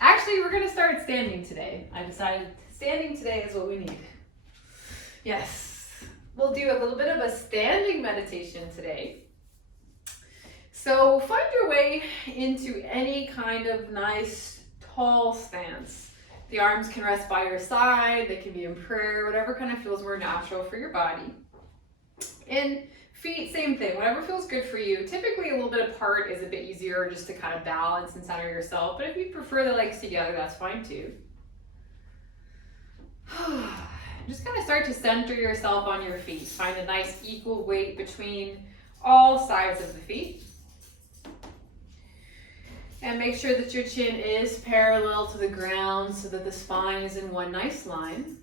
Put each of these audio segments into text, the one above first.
Actually, we're going to start standing today. I decided standing today is what we need. Yes, we'll do a little bit of a standing meditation today. So find your way into any kind of nice tall stance. The arms can rest by your side, they can be in prayer, whatever kind of feels more natural for your body. And feet, same thing, whatever feels good for you. Typically a little bit apart is a bit easier just to kind of balance and center yourself, but if you prefer the legs together, that's fine too. Just kind of start to center yourself on your feet. Find a nice equal weight between all sides of the feet. And make sure that your chin is parallel to the ground so that the spine is in one nice line.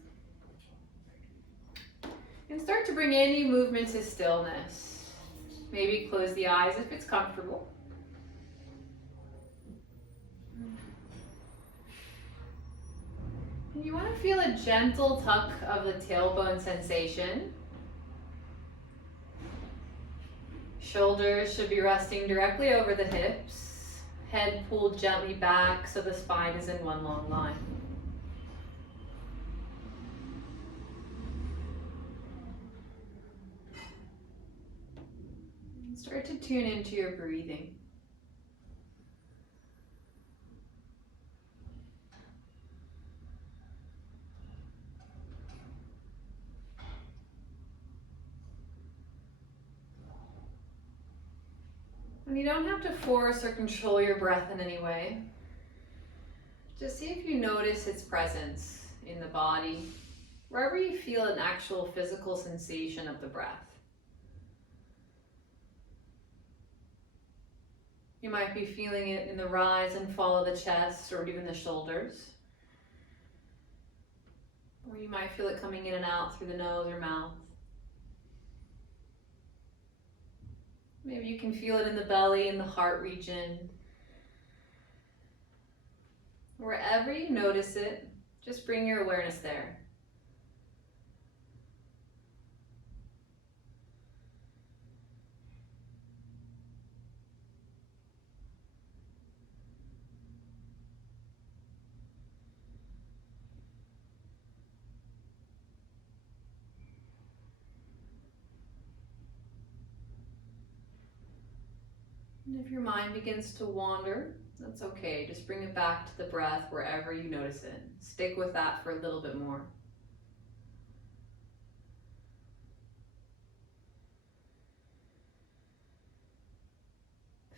And start to bring any movement to stillness. Maybe close the eyes if it's comfortable. And you want to feel a gentle tuck of the tailbone sensation. Shoulders should be resting directly over the hips. Head pulled gently back so the spine is in one long line. Start to tune into your breathing. And you don't have to force or control your breath in any way. Just see if you notice its presence in the body, wherever you feel an actual physical sensation of the breath. You might be feeling it in the rise and fall of the chest or even the shoulders. Or you might feel it coming in and out through the nose or mouth. Maybe you can feel it in the belly, in the heart region. Wherever you notice it, just bring your awareness there. And if your mind begins to wander, that's okay. Just bring it back to the breath wherever you notice it. Stick with that for a little bit more.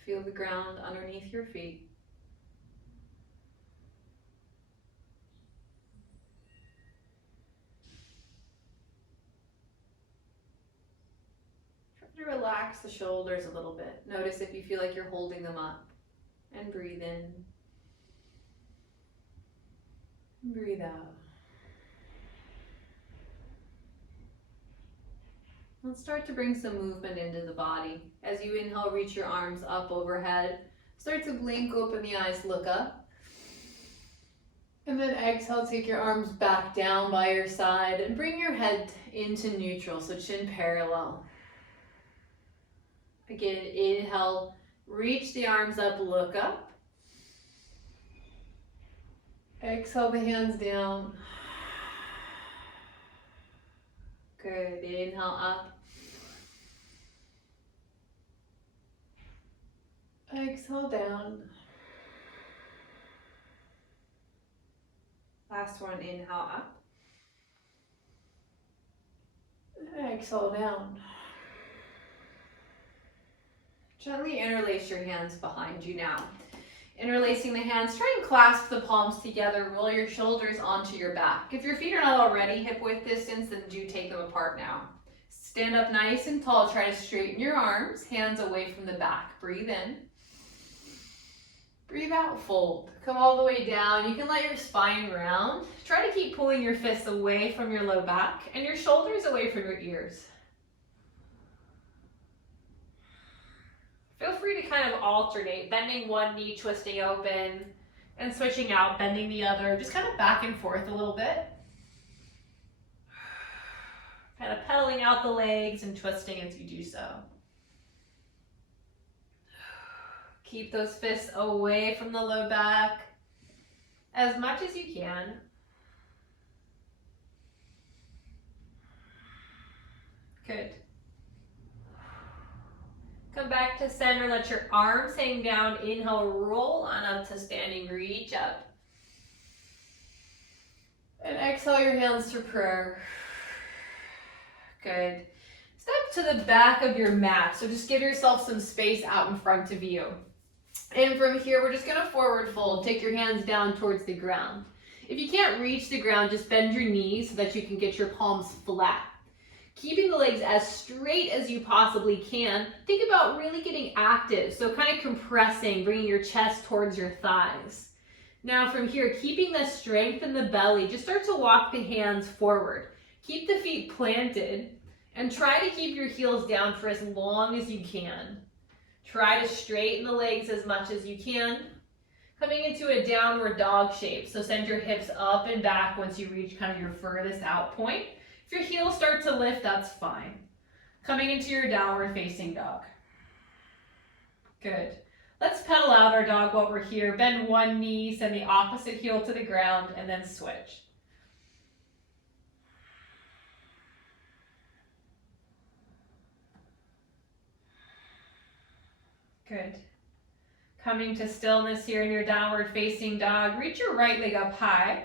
Feel the ground underneath your feet. Try to relax the shoulders a little bit. Notice if you feel like you're holding them up. And breathe in. Breathe out. Let's start to bring some movement into the body. As you inhale, reach your arms up overhead. Start to blink, open the eyes, look up. And then exhale, take your arms back down by your side and bring your head into neutral, so chin parallel. Again, inhale, reach the arms up, look up. Exhale the hands down. Good, inhale up. Exhale down. Last one, inhale up. Exhale down. Gently interlace your hands behind you now. Interlacing the hands, try and clasp the palms together, roll your shoulders onto your back. If your feet are not already hip width distance, then do take them apart now. Stand up nice and tall, try to straighten your arms, hands away from the back. Breathe in. Breathe out, fold. Come all the way down. You can let your spine round. Try to keep pulling your fists away from your low back and your shoulders away from your ears. Feel free to kind of alternate, bending one knee, twisting open, and switching out, bending the other, just kind of back and forth a little bit. Kind of pedaling out the legs and twisting as you do so. Keep those fists away from the low back as much as you can. Good. Come back to center, let your arms hang down. Inhale, roll on up to standing, reach up. And exhale your hands to prayer. Good. Step to the back of your mat. So just give yourself some space out in front of you. And from here, we're just gonna forward fold. Take your hands down towards the ground. If you can't reach the ground, just bend your knees so that you can get your palms flat. Keeping the legs as straight as you possibly can. Think about really getting active. So kind of compressing, bringing your chest towards your thighs. Now from here, keeping the strength in the belly, just start to walk the hands forward. Keep the feet planted and try to keep your heels down for as long as you can. Try to straighten the legs as much as you can. Coming into a downward dog shape. So send your hips up and back once you reach kind of your furthest out point. If your heels start to lift, that's fine. Coming into your downward facing dog. Good. Let's pedal out our dog while we're here. Bend one knee, send the opposite heel to the ground, and then switch. Good. Coming to stillness here in your downward facing dog. Reach your right leg up high.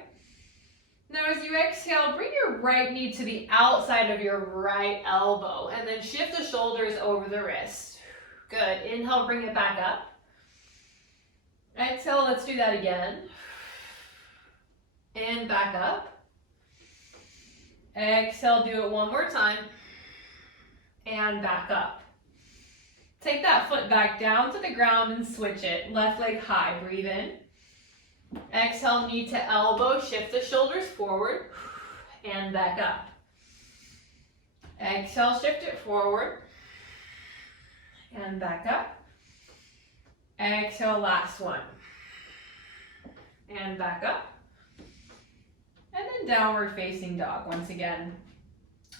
Now as you exhale, bring your right knee to the outside of your right elbow, and then shift the shoulders over the wrist. Good. Inhale, bring it back up. Exhale, let's do that again. And back up. Exhale, do it one more time. And back up. Take that foot back down to the ground and switch it. Left leg high, breathe in. Exhale, knee to elbow, shift the shoulders forward and back up. Exhale, shift it forward and back up. Exhale, last one. And back up. And then downward facing dog once again.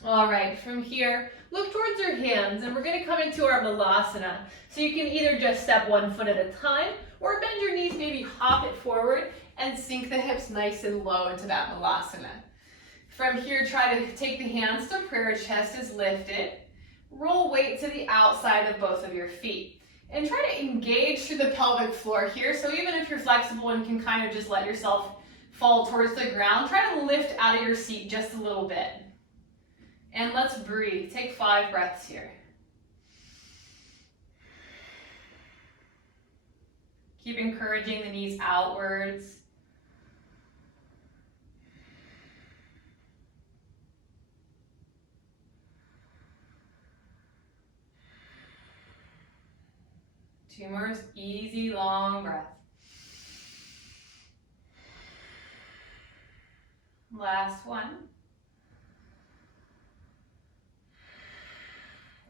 All right, from here, look towards your hands and we're gonna come into our Malasana. So you can either just step one foot at a time or bend your knees, maybe hop it forward and sink the hips nice and low into that Malasana. From here, try to take the hands to prayer, chest is lifted. Roll weight to the outside of both of your feet. And try to engage through the pelvic floor here. So even if you're flexible and can kind of just let yourself fall towards the ground, try to lift out of your seat just a little bit. And let's breathe. Take 5 breaths here. Keep encouraging the knees outwards. Two more easy, long breath. Last one.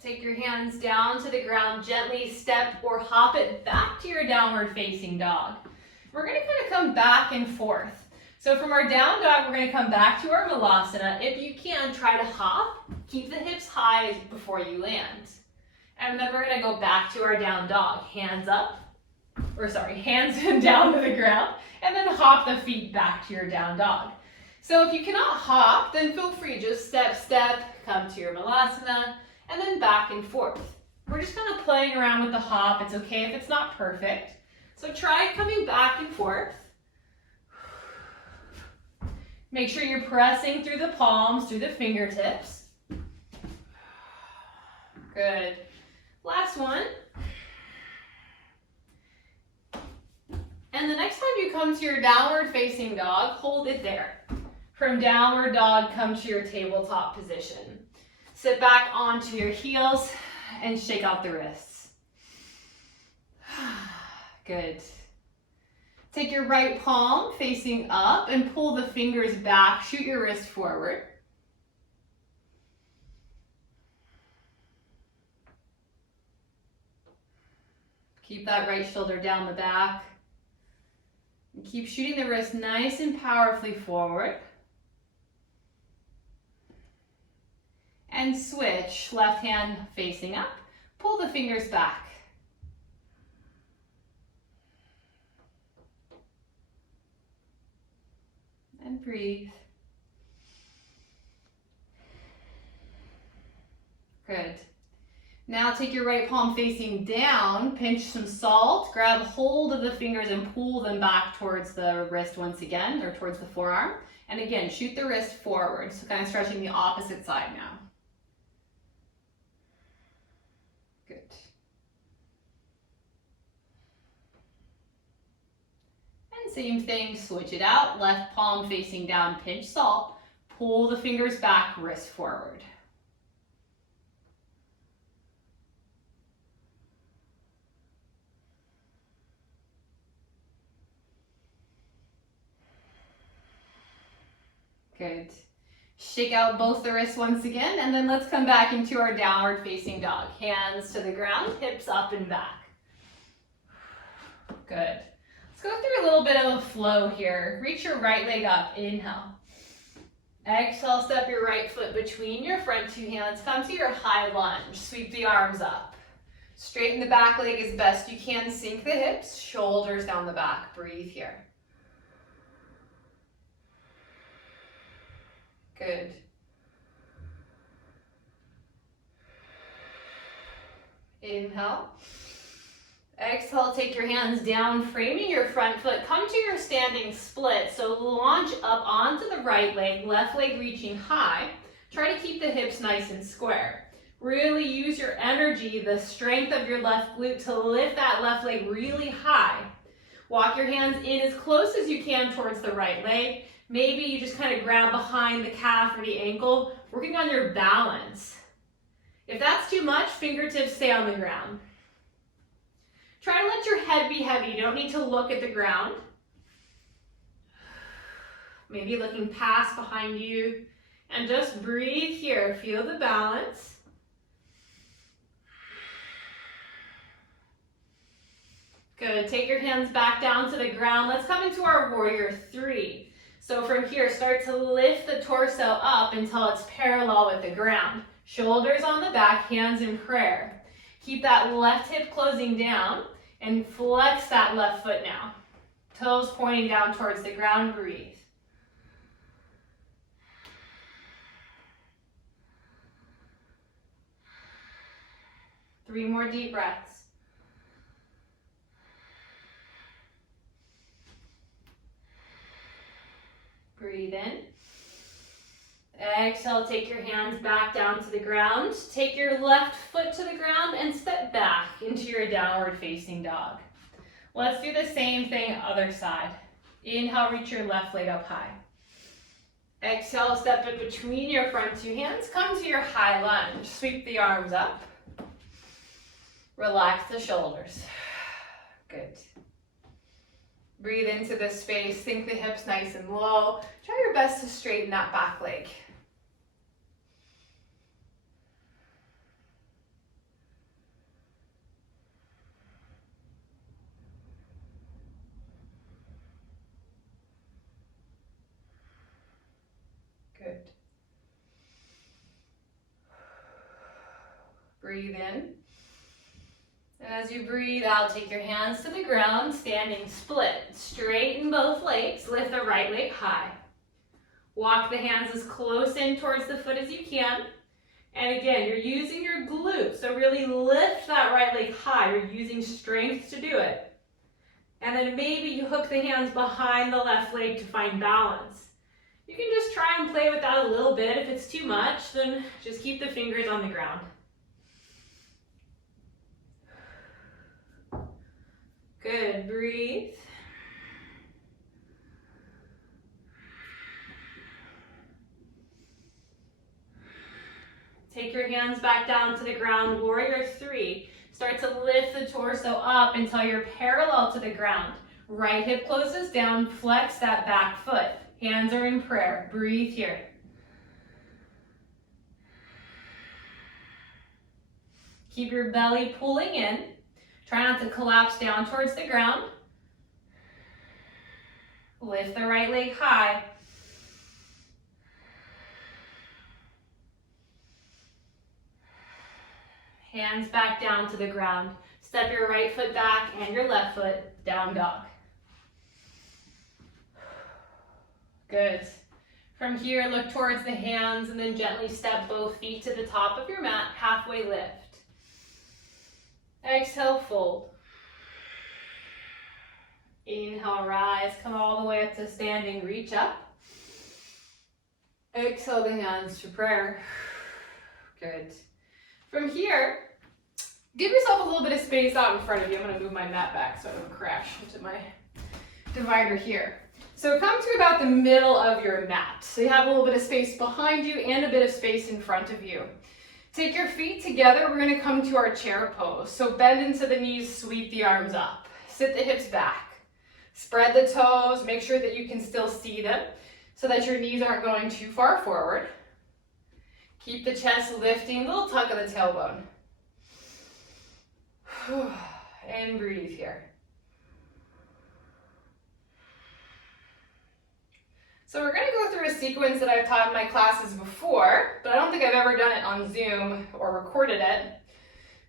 Take your hands down to the ground, gently step or hop it back to your downward facing dog. We're gonna kind of come back and forth. So from our down dog, we're gonna come back to our Malasana. If you can, try to hop, keep the hips high before you land. And then we're gonna go back to our down dog. Hands up, hands down to the ground, and then hop the feet back to your down dog. So if you cannot hop, then feel free, just step, come to your Malasana, and then back and forth. We're just kind of playing around with the hop. It's okay if it's not perfect. So try coming back and forth. Make sure you're pressing through the palms, through the fingertips. Good. Last one. And the next time you come to your downward facing dog, hold it there. From downward dog, come to your tabletop position. Sit back onto your heels and shake out the wrists. Good. Take your right palm facing up and pull the fingers back. Shoot your wrist forward. Keep that right shoulder down the back. And keep shooting the wrist nice and powerfully forward. And switch, left hand facing up. Pull the fingers back. Breathe. Good. Now take your right palm facing down, pinch some salt, grab hold of the fingers and pull them back towards the wrist once again, or towards the forearm. And again, shoot the wrist forward, so kind of stretching the opposite side now. Good. And same thing, switch it out, left palm facing down, pinch salt, pull the fingers back, wrist forward. Good. Shake out both the wrists once again, and then let's come back into our downward facing dog. Hands to the ground, hips up and back. Good. Let's go through a little bit of a flow here. Reach your right leg up, inhale. Exhale, step your right foot between your front two hands. Come to your high lunge, sweep the arms up. Straighten the back leg as best you can, sink the hips, shoulders down the back. Breathe here. Good. Inhale. Exhale, take your hands down, framing your front foot. Come to your standing split. So launch up onto the right leg, left leg reaching high. Try to keep the hips nice and square. Really use your energy, the strength of your left glute to lift that left leg really high. Walk your hands in as close as you can towards the right leg. Maybe you just kind of grab behind the calf or the ankle, working on your balance. If that's too much, fingertips stay on the ground. Try to let your head be heavy. You don't need to look at the ground. Maybe looking past behind you. And just breathe here. Feel the balance. Good. Take your hands back down to the ground. Let's come into our warrior three. So from here, start to lift the torso up until it's parallel with the ground. Shoulders on the back, hands in prayer. Keep that left hip closing down and flex that left foot now. Toes pointing down towards the ground, breathe. Three more deep breaths. Breathe in. Exhale, take your hands back down to the ground. Take your left foot to the ground and step back into your downward facing dog. Let's do the same thing other side. Inhale, reach your left leg up high. Exhale, step it between your front two hands. Come to your high lunge. Sweep the arms up. Relax the shoulders. Good. Breathe into this space, sink the hips nice and low. Try your best to straighten that back leg. Good. Breathe in. And as you breathe out, take your hands to the ground, standing split. Straighten both legs, lift the right leg high. Walk the hands as close in towards the foot as you can. And again, you're using your glutes, so really lift that right leg high. You're using strength to do it. And then maybe you hook the hands behind the left leg to find balance. You can just try and play with that a little bit. If it's too much, then just keep the fingers on the ground. Good, breathe. Take your hands back down to the ground, warrior three. Start to lift the torso up until you're parallel to the ground. Right hip closes down, flex that back foot. Hands are in prayer, breathe here. Keep your belly pulling in. Try not to collapse down towards the ground. Lift the right leg high. Hands back down to the ground. Step your right foot back and your left foot down dog. Good. From here, look towards the hands and then gently step both feet to the top of your mat, halfway lift. Exhale, fold. Inhale, rise, come all the way up to standing, reach up. Exhale the hands to prayer. Good. From here, give yourself a little bit of space out in front of you. I'm going to move my mat back so I don't crash into my divider here. So come to about the middle of your mat. So you have a little bit of space behind you and a bit of space in front of you. Take your feet together. We're going to come to our chair pose. So bend into the knees, sweep the arms up. Sit the hips back. Spread the toes. Make sure that you can still see them so that your knees aren't going too far forward. Keep the chest lifting, a little tuck of the tailbone. And breathe here. So we're going to go through a sequence that I've taught in my classes before, but I don't think I've ever done it on Zoom or recorded it.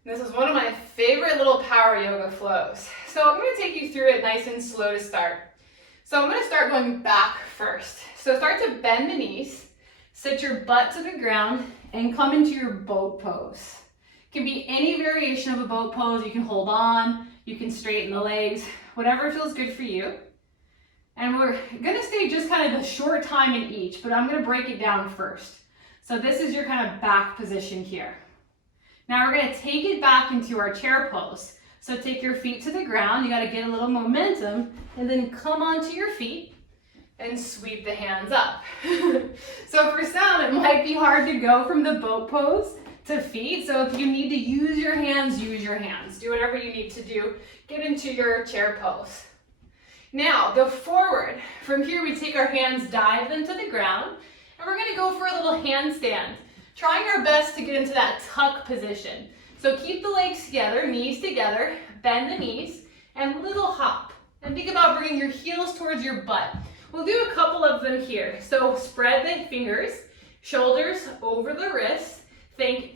This is one of my favorite little power yoga flows. So I'm going to take you through it nice and slow to start. So I'm going to start going back first. So start to bend the knees, sit your butt to the ground, and come into your boat pose. It can be any variation of a boat pose. You can hold on, you can straighten the legs, whatever feels good for you. And we're gonna stay just kind of a short time in each, but I'm gonna break it down first. So this is your kind of back position here. Now we're gonna take it back into our chair pose. So take your feet to the ground, you gotta get a little momentum, and then come onto your feet and sweep the hands up. So for some, it might be hard to go from the boat pose to feet. So if you need to use your hands, use your hands. Do whatever you need to do. Get into your chair pose. Now, the forward. From here, we take our hands, dive them to the ground, and we're gonna go for a little handstand. Trying our best to get into that tuck position. So keep the legs together, knees together, bend the knees, and little hop. And think about bringing your heels towards your butt. We'll do a couple of them here. So spread the fingers, shoulders over the wrists. Think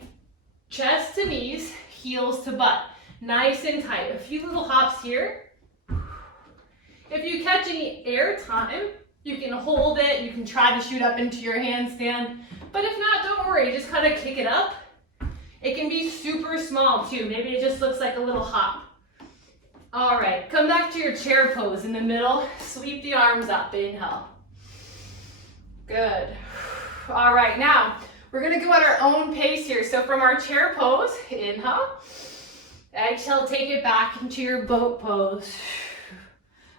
chest to knees, heels to butt. Nice and tight. A few little hops here. If you catch any air time, you can hold it. You can try to shoot up into your handstand. But if not, don't worry. Just kind of kick it up. It can be super small too. Maybe it just looks like a little hop. All right, come back to your chair pose in the middle. Sweep the arms up. Inhale. Good. All right, now we're going to go at our own pace here. So from our chair pose, inhale. Exhale, take it back into your boat pose.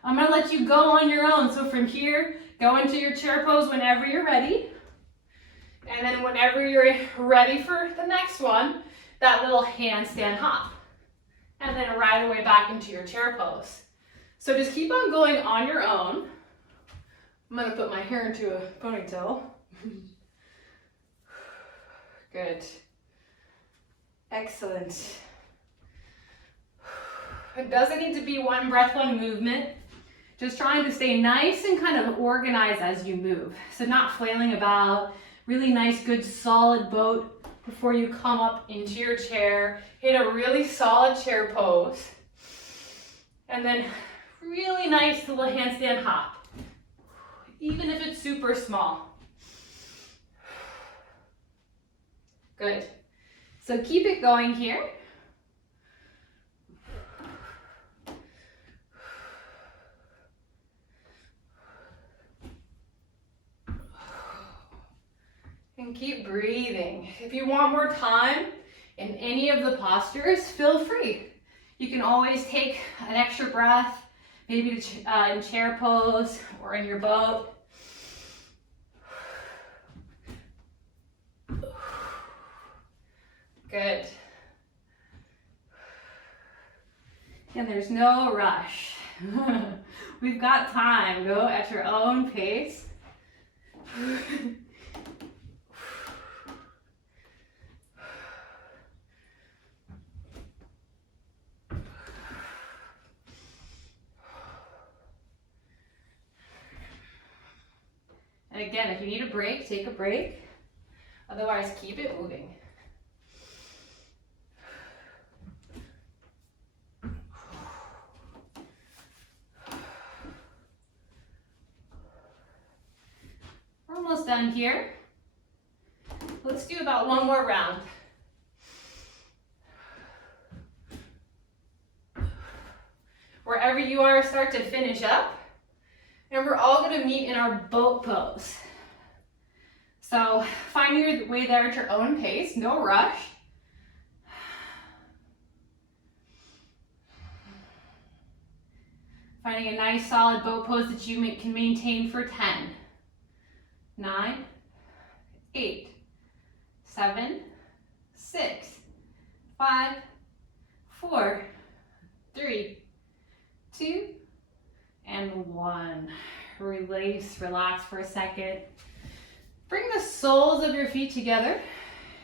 I'm going to let you go on your own. So from here, go into your chair pose whenever you're ready. And then whenever you're ready for the next one, that little handstand hop. And then right away back into your chair pose. So just keep on going on your own. I'm going to put my hair into a ponytail. Good. Excellent. It doesn't need to be one breath, one movement. Just trying to stay nice and kind of organized as you move. So not flailing about. Really nice, good, solid boat before you come up into your chair. Hit a really solid chair pose. And then really nice little handstand hop. Even if it's super small. Good. So keep it going here. And keep breathing. If you want more time in any of the postures, feel free. You can always take an extra breath, maybe in chair pose or in your boat. Good. And there's no rush. We've got time. Go at your own pace. And again, if you need a break, take a break. Otherwise, keep it moving. done here. Let's do about one more round. Wherever you are, start to finish up. And we're all going to meet in our boat pose. So find your way there at your own pace, no rush. Finding a nice solid boat pose that you can maintain for 10, 9, 8, 7, 6, 5, 4, 3, 2, and 1. Release, relax for a second. Bring the soles of your feet together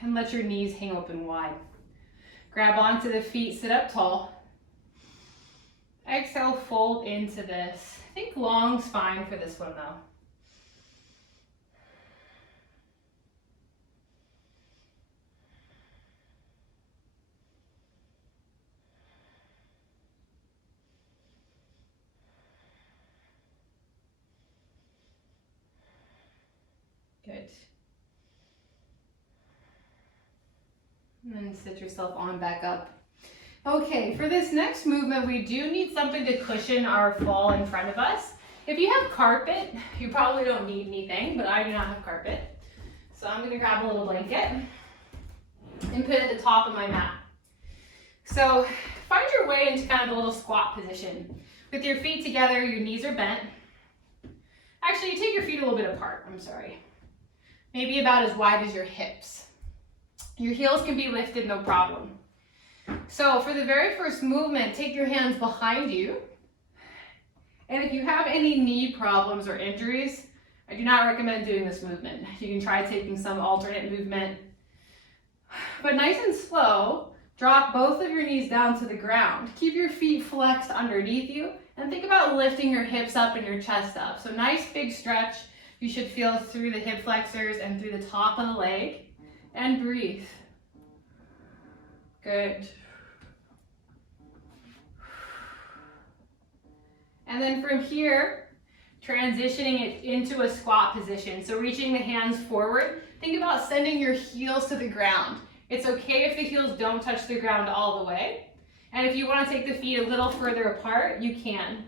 and let your knees hang open wide. Grab onto the feet, sit up tall. Exhale, fold into this. Think long spine for this one though. Good. And then sit yourself on back up. Okay, for this next movement, we do need something to cushion our fall in front of us. If you have carpet, you probably don't need anything, but I do not have carpet. So I'm gonna grab a little blanket and put it at the top of my mat. So find your way into kind of a little squat position. With your feet together, your knees are bent. Actually, you take your feet a little bit apart, I'm sorry. Maybe about as wide as your hips. Your heels can be lifted, no problem. So for the very first movement, take your hands behind you. And if you have any knee problems or injuries, I do not recommend doing this movement. You can try taking some alternate movement. But nice and slow, drop both of your knees down to the ground. Keep your feet flexed underneath you and think about lifting your hips up and your chest up. So nice big stretch. You should feel through the hip flexors and through the top of the leg. And breathe. Good. And then from here, transitioning it into a squat position. So reaching the hands forward. Think about sending your heels to the ground. It's okay if the heels don't touch the ground all the way. And if you want to take the feet a little further apart, you can.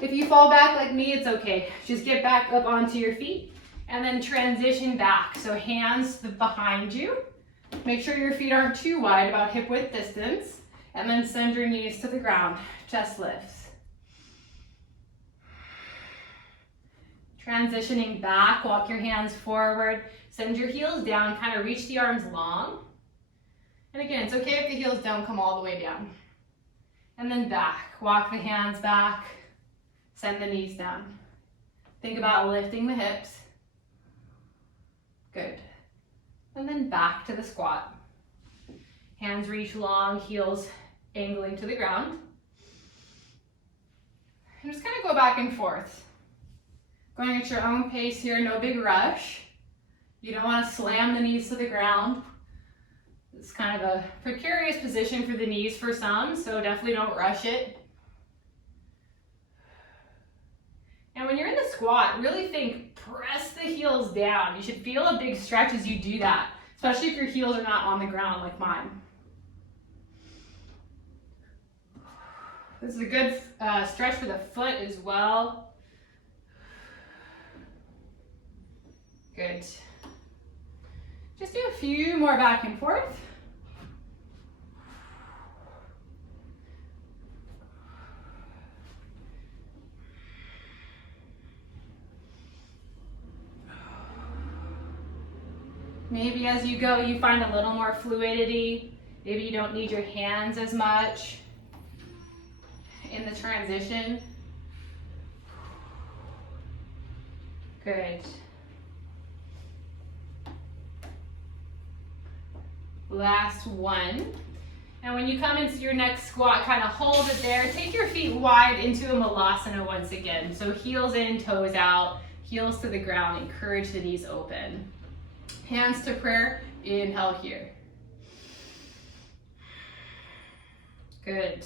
If you fall back like me, it's okay. Just get back up onto your feet and then transition back. So hands behind you. Make sure your feet aren't too wide, about hip width distance. And then send your knees to the ground. Chest lifts. Transitioning back, walk your hands forward. Send your heels down, kind of reach the arms long. And again, it's okay if the heels don't come all the way down. And then back, walk the hands back. Send the knees down. Think about lifting the hips. Good. And then back to the squat. Hands reach long, heels angling to the ground. And just kind of go back and forth. Going at your own pace here, no big rush. You don't want to slam the knees to the ground. It's kind of a precarious position for the knees for some, so definitely don't rush it. And when you're in the squat, really think, press the heels down. You should feel a big stretch as you do that, especially if your heels are not on the ground like mine. This is a good stretch for the foot as well. Good. Just do a few more back and forth. Maybe as you go, you find a little more fluidity. Maybe you don't need your hands as much in the transition. Good. Last one. And when you come into your next squat, kind of hold it there. Take your feet wide into a Malasana once again. So heels in, toes out, heels to the ground. Encourage the knees open. Hands to prayer. Inhale here. Good.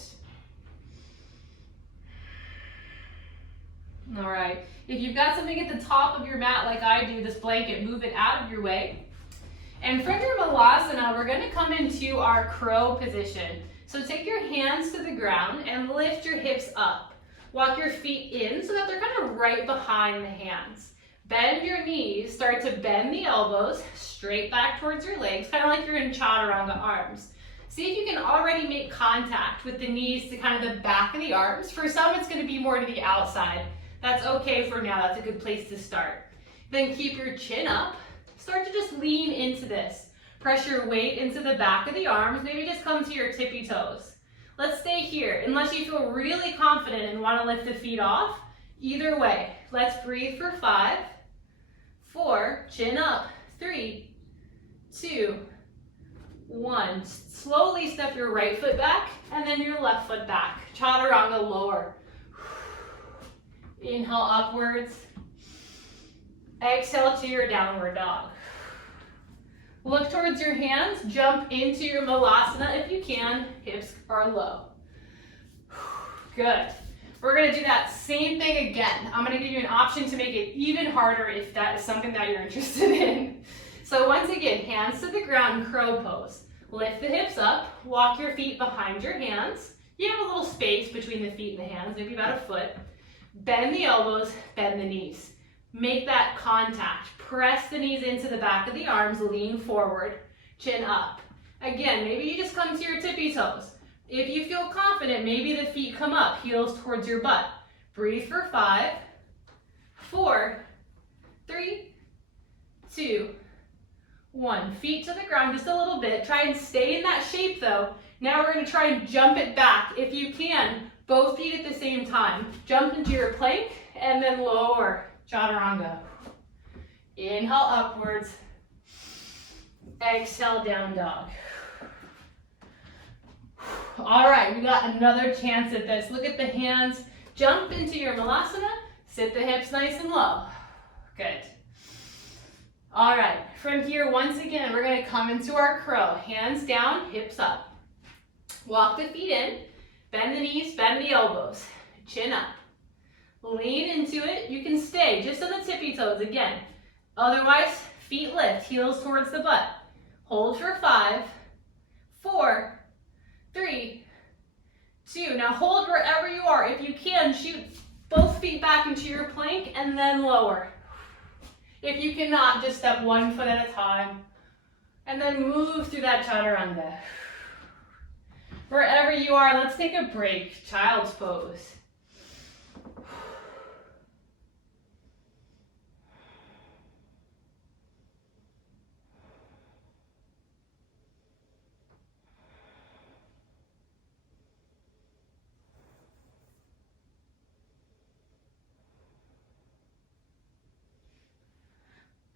All right. If you've got something at the top of your mat like I do, this blanket, move it out of your way. And from your Malasana, we're going to come into our crow position. So take your hands to the ground and lift your hips up. Walk your feet in so that they're kind of right behind the hands. Bend your knees, start to bend the elbows straight back towards your legs, kind of like you're in chaturanga arms. See if you can already make contact with the knees to kind of the back of the arms. For some, it's going to be more to the outside. That's okay for now. That's a good place to start. Then keep your chin up. Start to just lean into this. Press your weight into the back of the arms. Maybe just come to your tippy toes. Let's stay here. Unless you feel really confident and want to lift the feet off, either way. Let's breathe for 5, 4, chin up, 3, 2, 1. Slowly step your right foot back and then your left foot back. Chaturanga lower. Inhale upwards. Exhale to your downward dog. Look towards your hands. Jump into your Malasana if you can. Hips are low. Good. We're going to do that same thing again. I'm going to give you an option to make it even harder if that is something that you're interested in. So once again, hands to the ground, crow pose. Lift the hips up. Walk your feet behind your hands. You have a little space between the feet and the hands, maybe about a foot. Bend the elbows, bend the knees. Make that contact. Press the knees into the back of the arms, lean forward, chin up. Again, maybe you just come to your tippy toes. If you feel confident, maybe the feet come up, heels towards your butt. Breathe for 5, 4, 3, 2, 1. Feet to the ground just a little bit. Try and stay in that shape though. Now we're going to try and jump it back. If you can, both feet at the same time. Jump into your plank and then lower. Chaturanga. Inhale upwards. Exhale down dog. All right, we got another chance at this. Look at the hands. Jump into your Malasana. Sit the hips nice and low. Good. All right, from here, once again, we're going to come into our crow. Hands down, hips up. Walk the feet in. Bend the knees, bend the elbows. Chin up. Lean into it. You can stay just on the tippy toes again. Otherwise, feet lift, heels towards the butt. Hold for 5, 4, 3, 2. Now hold wherever you are. If you can, shoot both feet back into your plank and then lower. If you cannot, just step 1 foot at a time and then move through that chaturanga. Wherever you are, let's take a break. Child's pose.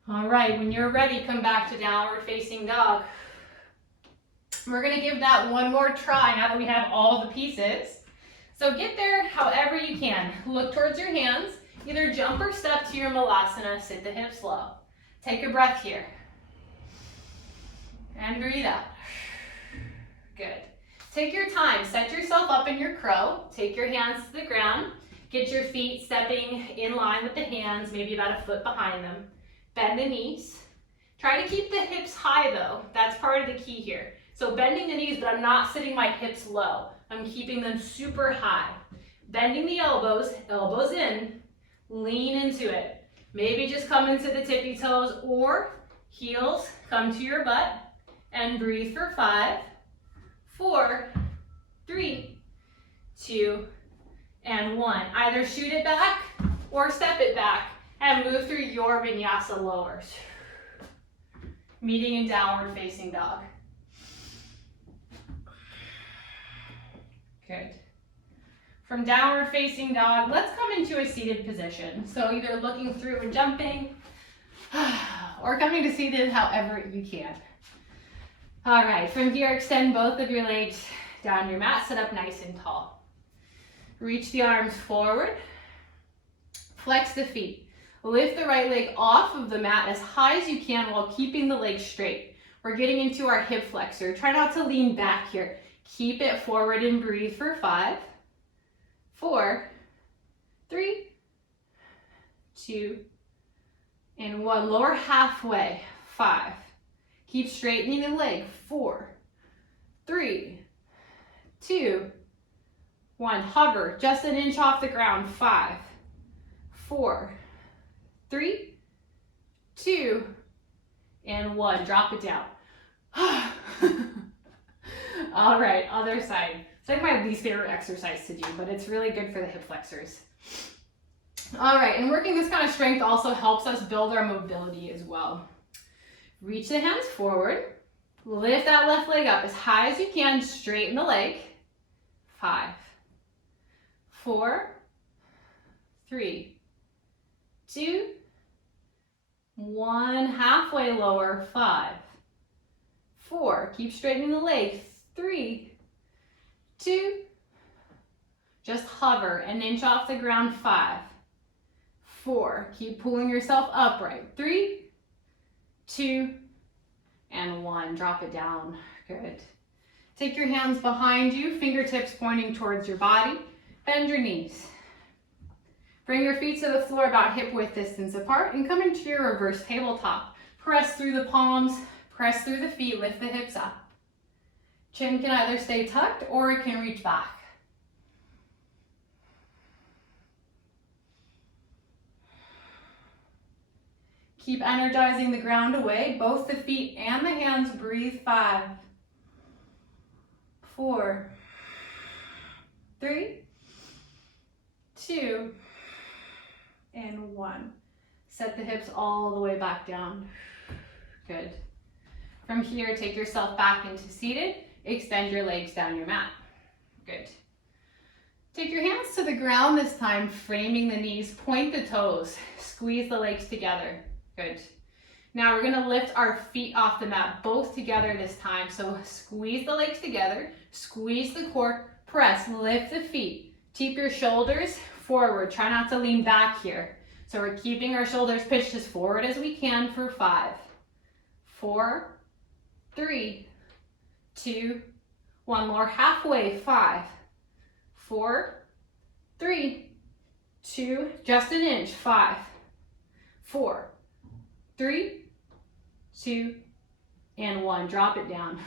All right, when you're ready, come back to downward facing dog. We're going to give that one more try now that we have all the pieces. So get there however you can. Look towards your hands. Either jump or step to your Malasana. Sit the hips low. Take a breath here. And breathe out. Good. Take your time. Set yourself up in your crow. Take your hands to the ground. Get your feet stepping in line with the hands, maybe about a foot behind them. Bend the knees. Try to keep the hips high though. That's part of the key here. So bending the knees, but I'm not sitting my hips low. I'm keeping them super high. Bending the elbows, elbows in, lean into it. Maybe just come into the tippy toes or heels, come to your butt and breathe for 5, 4, 3, 2, and 1. Either shoot it back or step it back and move through your vinyasa lowers. Meeting in downward facing dog. Good. From downward facing dog, let's come into a seated position. So either looking through and jumping, or coming to seated however you can. All right, from here, extend both of your legs down your mat, sit up nice and tall. Reach the arms forward, flex the feet. Lift the right leg off of the mat as high as you can while keeping the leg straight. We're getting into our hip flexor. Try not to lean back here. Keep it forward and breathe for 5, 4, 3, 2, and 1. Lower halfway, 5. Keep straightening the leg, 4, 3, 2, 1. Hover just an inch off the ground, 5, 4, 3, 2, and 1. Drop it down. All right, other side. It's like my least favorite exercise to do, but it's really good for the hip flexors. All right, and working this kind of strength also helps us build our mobility as well. Reach the hands forward. Lift that left leg up as high as you can. Straighten the leg. 5, 4, 3, 2, 1. Halfway lower. 5, 4. Keep straightening the leg. 3, 2. Just hover an inch off the ground. 5, 4. Keep pulling yourself upright. 3, 2, and 1. Drop it down. Good. Take your hands behind you, fingertips pointing towards your body. Bend your knees. Bring your feet to the floor about hip width distance apart and come into your reverse tabletop. Press through the palms, press through the feet, lift the hips up. Chin can either stay tucked or it can reach back. Keep energizing the ground away, both the feet and the hands. Breathe. 5, 4, 3, 2, and 1. Set the hips all the way back down. Good. From here, take yourself back into seated. Extend your legs down your mat. Good. Take your hands to the ground this time, framing the knees. Point the toes. Squeeze the legs together. Good. Now we're going to lift our feet off the mat, both together this time. So squeeze the legs together, squeeze the core, press, lift the feet. Keep your shoulders forward. Try not to lean back here. So we're keeping our shoulders pitched as forward as we can for 5, 4, 3, 2, 1. More halfway. 5, 4, 3, 2, just an inch. 5, 4, 3, 2, and 1. Drop it down.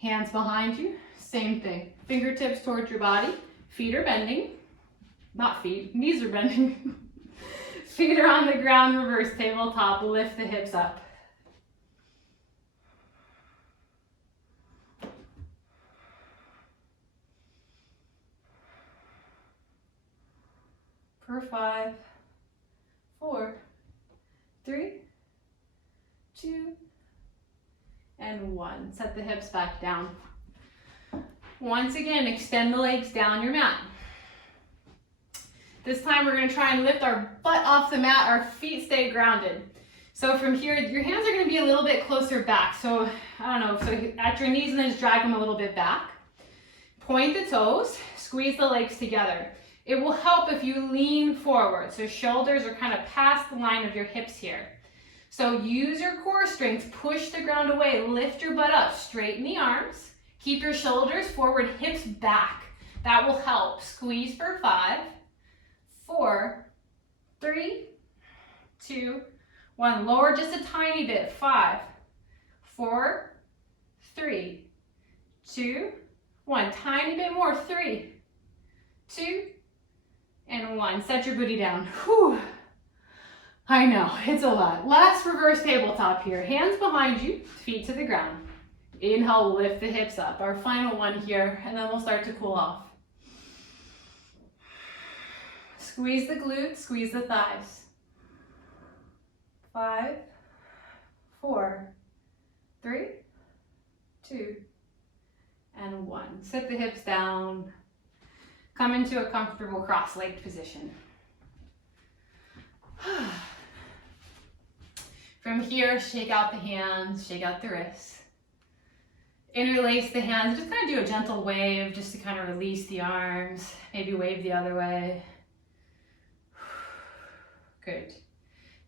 Hands behind you. Same thing. Fingertips towards your body. Feet are bending. Not feet. Knees are bending. Feet are on the ground. Reverse tabletop. Lift the hips up. For 5, 4, 3, 2, and 1. Set the hips back down. Once again, extend the legs down your mat. This time we're going to try and lift our butt off the mat. Our feet stay grounded. So from here, your hands are going to be a little bit closer back. So, I don't know, so at your knees and then just drag them a little bit back. Point the toes, squeeze the legs together. It will help if you lean forward. So shoulders are kind of past the line of your hips here. So use your core strength, push the ground away, lift your butt up, straighten the arms, keep your shoulders forward, hips back. That will help. Squeeze for 5, 4, 3, 2, 1. Lower just a tiny bit. 5, 4, 3, 2, 1. Tiny bit more. 3, 2, and 1. Set your booty down. Whew. I know, it's a lot. Last reverse tabletop here. Hands behind you, feet to the ground. Inhale, lift the hips up. Our final one here, and then we'll start to cool off. Squeeze the glutes, squeeze the thighs. 5, 4, 3, 2, and 1. Sit the hips down. Come into a comfortable cross-legged position. From here, shake out the hands, shake out the wrists. Interlace the hands, just kind of do a gentle wave just to kind of release the arms. Maybe wave the other way. Good.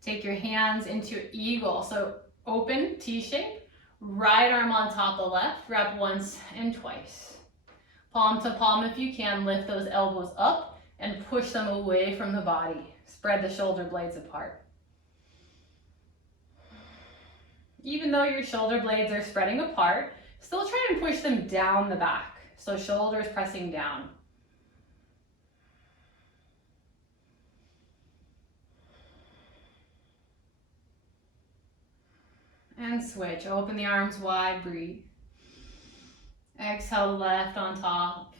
Take your hands into eagle. So open, T-shape, right arm on top of left, wrap once and twice. Palm to palm if you can, lift those elbows up and push them away from the body. Spread the shoulder blades apart. Even though your shoulder blades are spreading apart, still try and push them down the back. So shoulders pressing down. And switch. Open the arms wide, breathe. Exhale, left on top.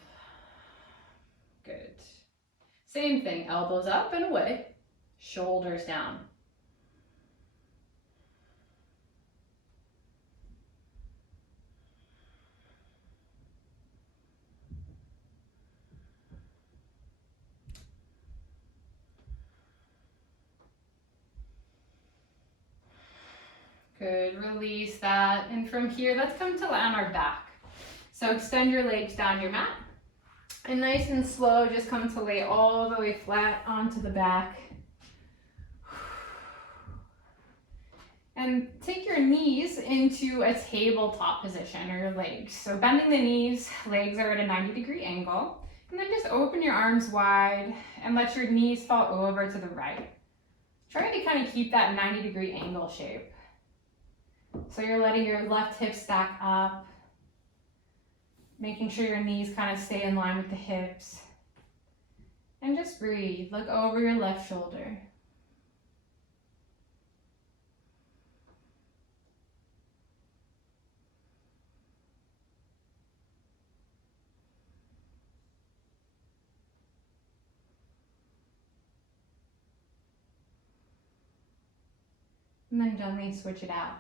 Good. Same thing, elbows up and away, shoulders down. Good, release that. And from here, let's come to lie on our back. So extend your legs down your mat. And nice and slow, just come to lay all the way flat onto the back. And take your knees into a tabletop position, or your legs. So bending the knees, legs are at a 90-degree angle. And then just open your arms wide and let your knees fall over to the right. Try to kind of keep that 90-degree angle shape. So you're letting your left hip stack up, making sure your knees kind of stay in line with the hips. And just breathe, look over your left shoulder. And then gently switch it out.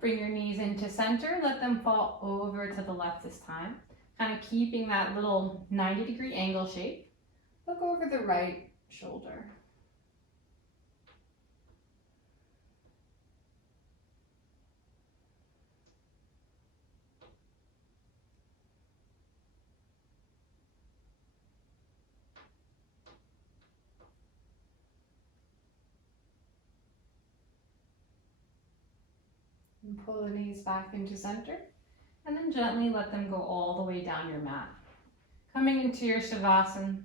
Bring your knees into center, let them fall over to the left this time. Kind of keeping that little 90-degree angle shape. Look over the right shoulder. And pull the knees back into center, and then gently let them go all the way down your mat. Coming into your Shavasana,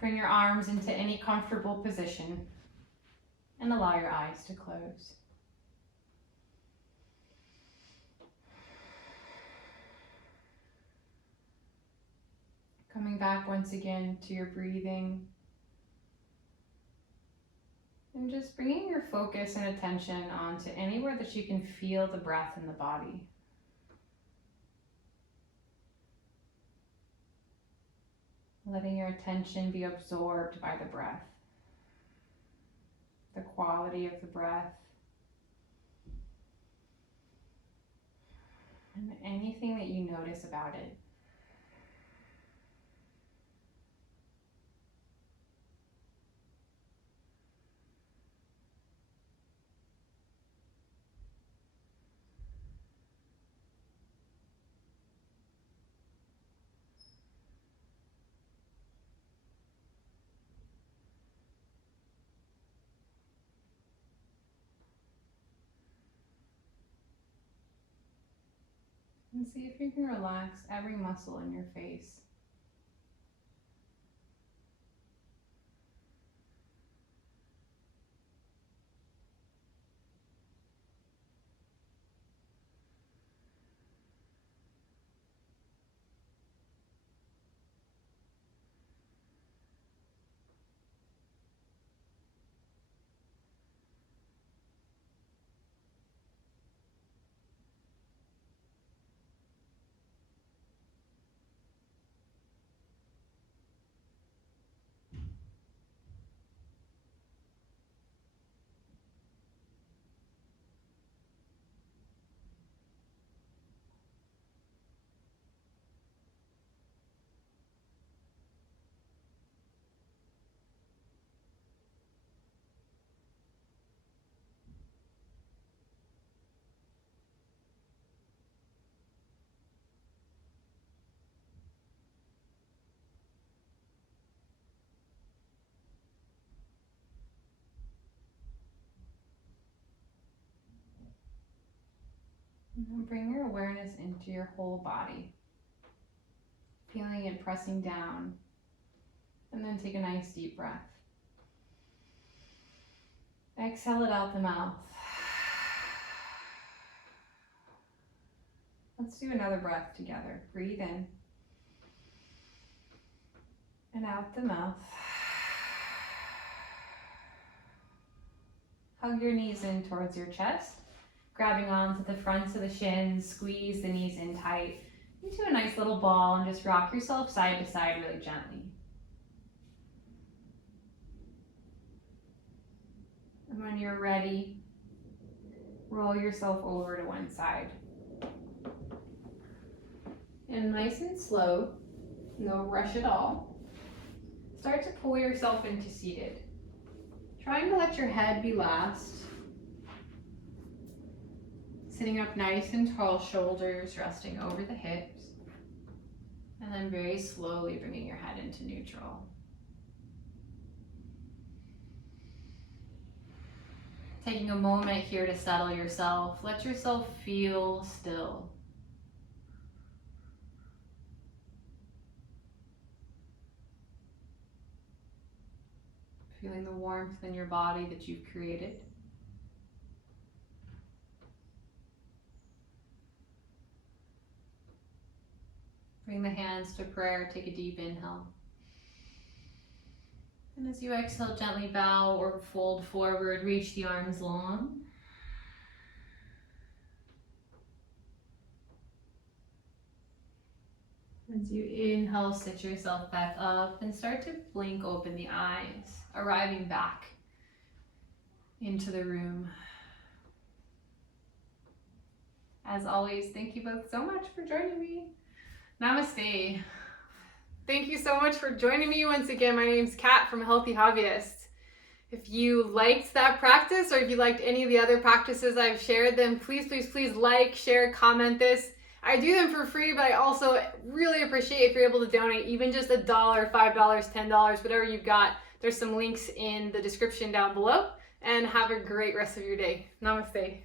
bring your arms into any comfortable position, and allow your eyes to close. Coming back once again to your breathing, and just bringing your focus and attention onto anywhere that you can feel the breath in the body. Letting your attention be absorbed by the breath, the quality of the breath, and anything that you notice about it. And see if you can relax every muscle in your face. And then bring your awareness into your whole body, feeling it pressing down And then take a nice deep breath. Exhale it out the mouth. Let's do another breath together. Breathe in. And out the mouth. Hug your knees in towards your chest. Grabbing onto the fronts of the shins. Squeeze the knees in tight into a nice little ball and just rock yourself side to side really gently. And when you're ready, roll yourself over to one side. And nice and slow, no rush at all, start to pull yourself into seated. Trying to let your head be last. Sitting up nice and tall, shoulders resting over the hips. And then very slowly bringing your head into neutral. Taking a moment here to settle yourself. Let yourself feel still. Feeling the warmth in your body that you've created. Bring the hands to prayer. Take a deep inhale. And as you exhale, gently bow or fold forward. Reach the arms long. As you inhale, sit yourself back up and start to blink open the eyes, arriving back into the room. As always, thank you both so much for joining me. Namaste. Thank you so much for joining me once again. My name's Kat from Healthy Hobbyist. If you liked that practice or if you liked any of the other practices I've shared, then please like, share, comment this. I do them for free, but I also really appreciate if you're able to donate even just $1, $5, $10, whatever you've got. There's some links in the description down below, and have a great rest of your day. Namaste.